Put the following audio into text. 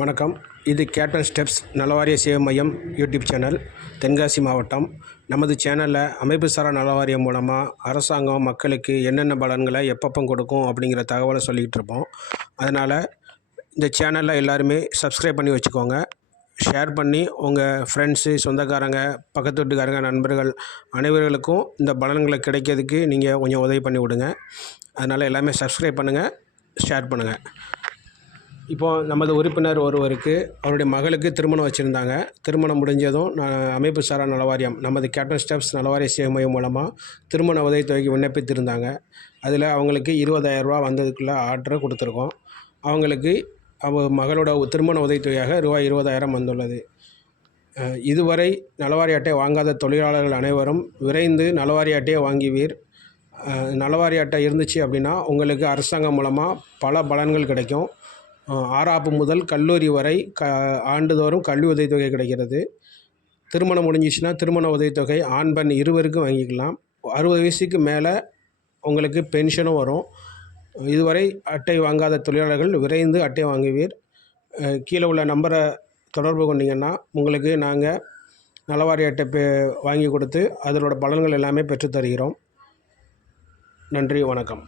வணக்கம். இது captain steps நலவாரிய சேவை மையம் யூடியூப் சேனல், தென்காசி மாவட்டம். நமது சேனலில் அமைப்பு சாரா நலவாரியம் மூலமாக அரசாங்கம் மக்களுக்கு என்னென்ன பலன்களை எப்பப்போ கொடுக்கும் அப்படிங்கிற தகவலை சொல்லிக்கிட்டு இருப்போம். அதனால் இந்த சேனலில் எல்லாருமே சப்ஸ்கிரைப் பண்ணி வச்சுக்கோங்க. ஷேர் பண்ணி உங்கள் ஃப்ரெண்ட்ஸு, சொந்தக்காரங்க, பக்கத்து வீட்டுக்காரங்க, நண்பர்கள் அனைவர்களுக்கும் இந்த பலன்களை கிடைக்கிறதுக்கு நீங்கள் கொஞ்சம் உதவி பண்ணி விடுங்க. அதனால் எல்லாமே சப்ஸ்கிரைப் பண்ணுங்கள், ஷேர் பண்ணுங்கள். இப்போது நமது உறுப்பினர் ஒருவருக்கு அவருடைய மகளுக்கு திருமணம் வச்சுருந்தாங்க. திருமணம் முடிஞ்சதும் அமைப்பு சாரா நலவாரியம் நமது கேப்டன் ஸ்டெப்ஸ் நலவாரிய சேவை மையம் மூலமாக திருமண உதவித்தொகைக்கு விண்ணப்பித்திருந்தாங்க. அதில் அவங்களுக்கு 20,000 ரூபா வந்ததுக்குள்ள ஆர்டர் கொடுத்துருக்கோம். அவங்களுக்கு மகளோட திருமண உதவித்தொகையாக ரூபாய் 20,000 வந்துள்ளது. இதுவரை நலவாரிய அட்டை வாங்காத தொழிலாளர்கள் அனைவரும் விரைந்து நலவாரிய அட்டையை வாங்குவீர். நலவாரிய அட்டை இருந்துச்சு அப்படின்னா உங்களுக்கு அரசாங்கம் மூலமாக பல பலன்கள் கிடைக்கும். 6ஆப்பு முதல் கல்லூரி வரை ஆண்டுதோறும் கல்வி உதவித்தொகை கிடைக்கிறது. திருமணம் முடிஞ்சிச்சுன்னா திருமண உதவித்தொகை ஆண் பெண் இருவருக்கும் வாங்கிக்கலாம். 60 வயசுக்கு மேலே உங்களுக்கு பென்ஷனும் வரும். இதுவரை அட்டை வாங்காத தொழிலாளர்கள் விரைந்து அட்டை வாங்குவீர். கீழே உள்ள நம்பரை தொடர்பு கொண்டீங்கன்னா உங்களுக்கு நாங்கள் நலவாரிய அட்டை வாங்கி கொடுத்து அதனோட பலன்கள் எல்லாமே பெற்றுத்தருகிறோம். நன்றி, வணக்கம்.